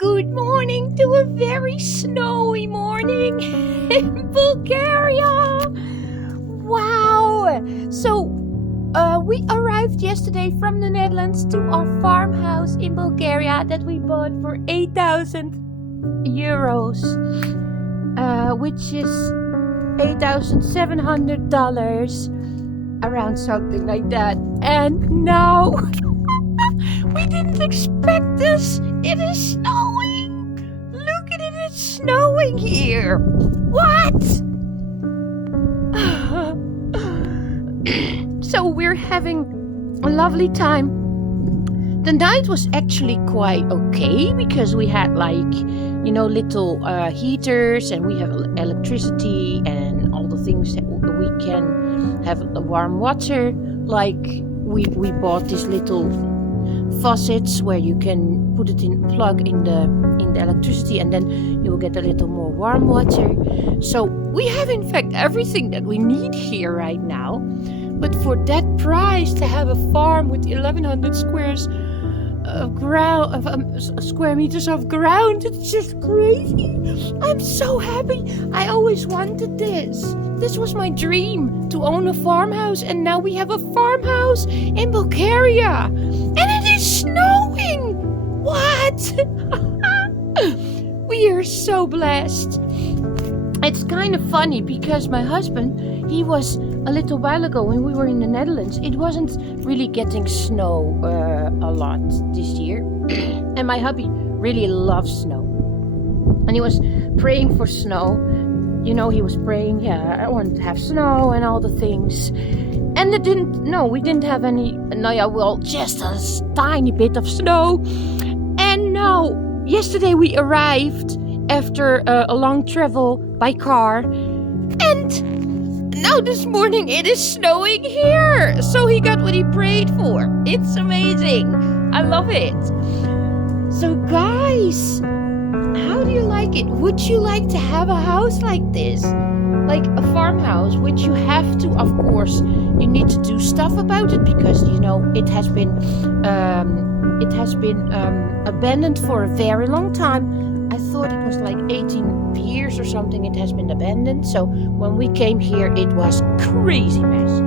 Good morning to a very snowy morning in Bulgaria. Wow. So we arrived yesterday from the Netherlands to our farmhouse in Bulgaria that we bought for 8,000 euros, which is $8,700, around something like that. And now we didn't expect this. It is snowing. Look at it, it's snowing here. What? So we're having a lovely time. The night was actually quite okay because we had little heaters, and we have electricity and all the things that we can have warm water. Like we bought these little faucets where you can put it plug in the electricity, and then you will get a little more warm water. So we have in fact everything that we need here right now. But for that price, to have a farm with 1,100 square meters of ground, it's just crazy. I'm so happy. I always wanted this. This was my dream, to own a farmhouse, and now we have a farmhouse in Bulgaria. And it is snowing! What? We are so blessed. It's kind of funny because my husband, he was a little while ago when we were in the Netherlands, it wasn't really getting snow a lot this year. And my hubby really loves snow. And he was praying for snow. You know, he was praying, I want to have snow and all the things. And we didn't have any, just a tiny bit of snow. And now, yesterday we arrived after a long travel by car. And now this morning it is snowing here. So he got what he prayed for. It's amazing. I love it. So guys, how do you like it? Would you like to have a house like this? Like a farmhouse, which you have to, of course, you need to do stuff about it because, it has been abandoned for a very long time. I thought it was like 18 years or something it has been abandoned. So when we came here, it was crazy mess.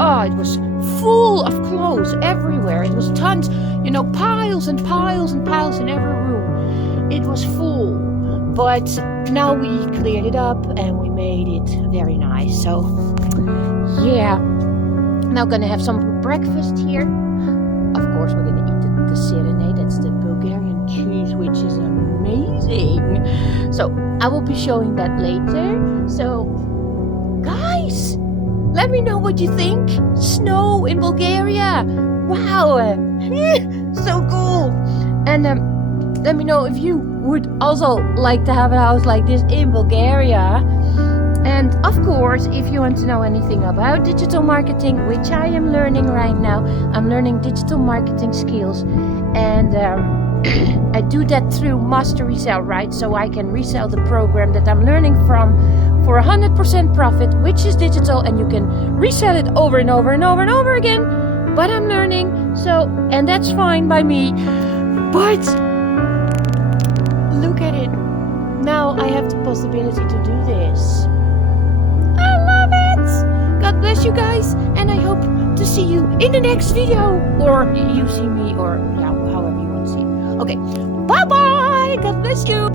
Oh, it was full of clothes everywhere. It was tons, piles and piles and piles in every room. It was full. But now we cleared it up and we made it very nice. So, yeah. Now gonna have some breakfast here. Of course, we're gonna eat the serenade. That's the Bulgarian cheese, which is amazing. So I will be showing that later. So guys, let me know what you think. Snow in Bulgaria. Wow. So cool. And let me know if you would also like to have a house like this in Bulgaria. And of course, if you want to know anything about digital marketing, which I am learning right now, I'm learning digital marketing skills. And I do that through Master Resell, right? So I can resell the program that I'm learning from for 100% profit, which is digital, and you can resell it over and over and over and over again. But I'm learning, and that's fine by me. But look at it. Now I have the possibility to do this. I love it. God bless you guys, and I hope to see you in the next video, or you see me, or however you want to see it. Okay, bye bye.